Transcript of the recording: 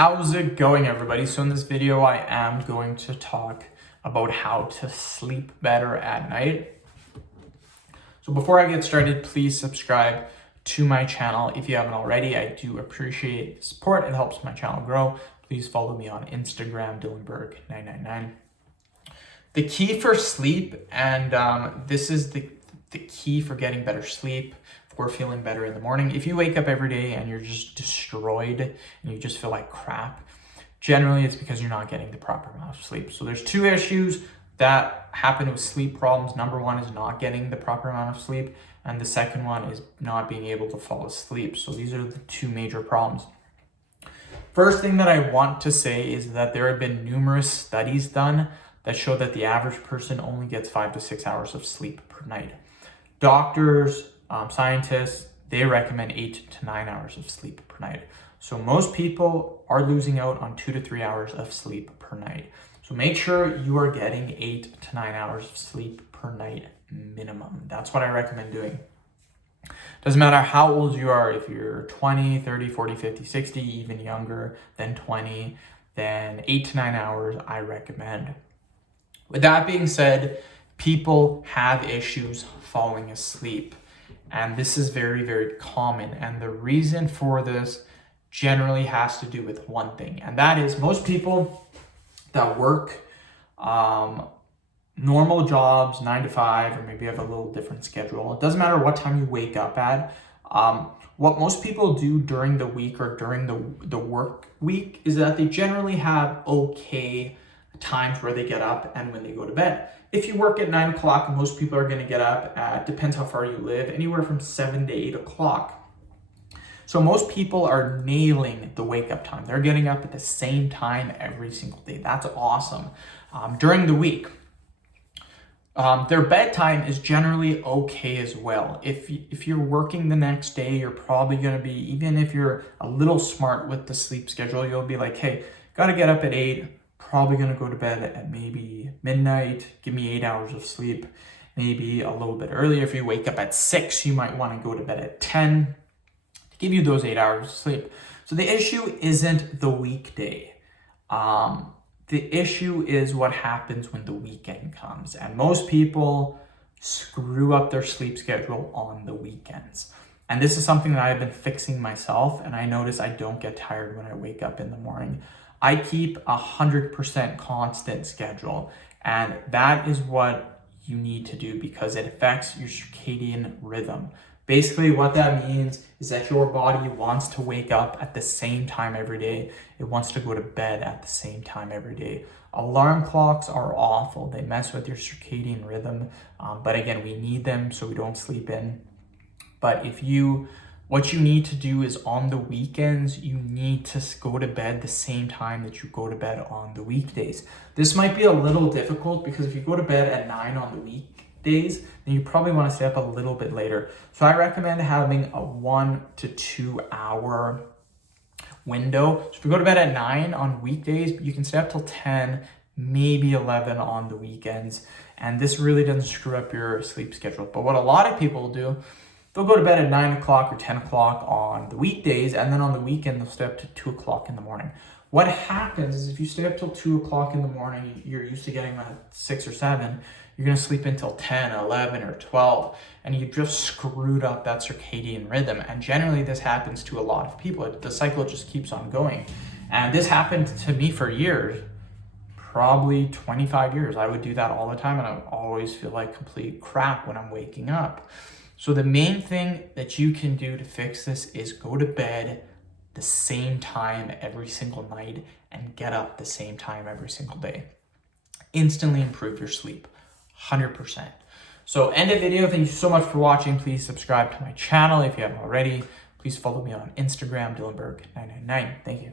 How's it going, everybody? So in this video, I am going to talk about how to sleep better at night. So before I get started, please subscribe to my channel if you haven't already. I do appreciate the support. It helps my channel grow. Please follow me on Instagram, Dylanberg999. The key for sleep, and this is the key for getting better sleep, for feeling better in the morning. If you wake up every day and you're just destroyed and you just feel like crap, generally it's because you're not getting the proper amount of sleep. So there's two issues that happen with sleep problems. Number one is not getting the proper amount of sleep, and the second one is not being able to fall asleep. So these are the two major problems. First thing that I want to say is that there have been numerous studies done that show that the average person only gets 5 to 6 hours of sleep per night. Doctors, scientists, they recommend 8 to 9 hours of sleep per night. So most people are losing out on 2 to 3 hours of sleep per night. So make sure you are getting 8 to 9 hours of sleep per night minimum. That's what I recommend doing. Doesn't matter how old you are, if you're 20, 30, 40, 50, 60, even younger than 20, then 8 to 9 hours I recommend. With that being said, people have issues falling asleep, and this is very, very common. And the reason for this generally has to do with one thing, and that is most people that work normal jobs, 9 to 5, or maybe have a little different schedule. It doesn't matter what time you wake up at. What most people do during the week or during the work week is that they generally have okay times where they get up and when they go to bed. If you work at 9 o'clock, most people are going to get up at, depends how far you live, anywhere from 7 to 8 o'clock. So most people are nailing the wake up time. They're getting up at the same time every single day. That's awesome. During the week, their bedtime is generally okay as well. If you're working the next day, you're probably going to be, even if you're a little smart with the sleep schedule, you'll be like, hey, got to get up at 8, probably going to go to bed at maybe midnight, give me 8 hours of sleep, maybe a little bit earlier. If you wake up at 6, you might want to go to bed at 10 to give you those 8 hours of sleep. So the issue isn't the weekday. The issue is what happens when the weekend comes. And most people screw up their sleep schedule on the weekends. And this is something that I've been fixing myself, and I notice I don't get tired when I wake up in the morning. I keep 100% constant schedule, and that is what you need to do because it affects your circadian rhythm. Basically, what that means is that your body wants to wake up at the same time every day. It wants to go to bed at the same time every day. Alarm clocks are awful. They mess with your circadian rhythm. But again, we need them so we don't sleep in. But what you need to do is on the weekends, you need to go to bed the same time that you go to bed on the weekdays. This might be a little difficult because if you go to bed at 9 on the weekdays, then you probably want to stay up a little bit later. So I recommend having a 1 to 2 hour window. So if you go to bed at 9 on weekdays, you can stay up till 10, maybe 11 on the weekends. And this really doesn't screw up your sleep schedule. But what a lot of people do, they'll go to bed at 9 o'clock or 10 o'clock on the weekdays, and then on the weekend, they'll stay up to 2 o'clock in the morning. What happens is if you stay up till 2 o'clock in the morning, you're used to getting at 6 or 7, you're going to sleep until 10, 11, or 12, and you've just screwed up that circadian rhythm. And generally, this happens to a lot of people. The cycle just keeps on going. And this happened to me for years, probably 25 years. I would do that all the time, and I would always feel like complete crap when I'm waking up. So the main thing that you can do to fix this is go to bed the same time every single night and get up the same time every single day. Instantly improve your sleep, 100%. So end of video. Thank you so much for watching. Please subscribe to my channel if you haven't already. Please follow me on Instagram, Dylanberg999. Thank you.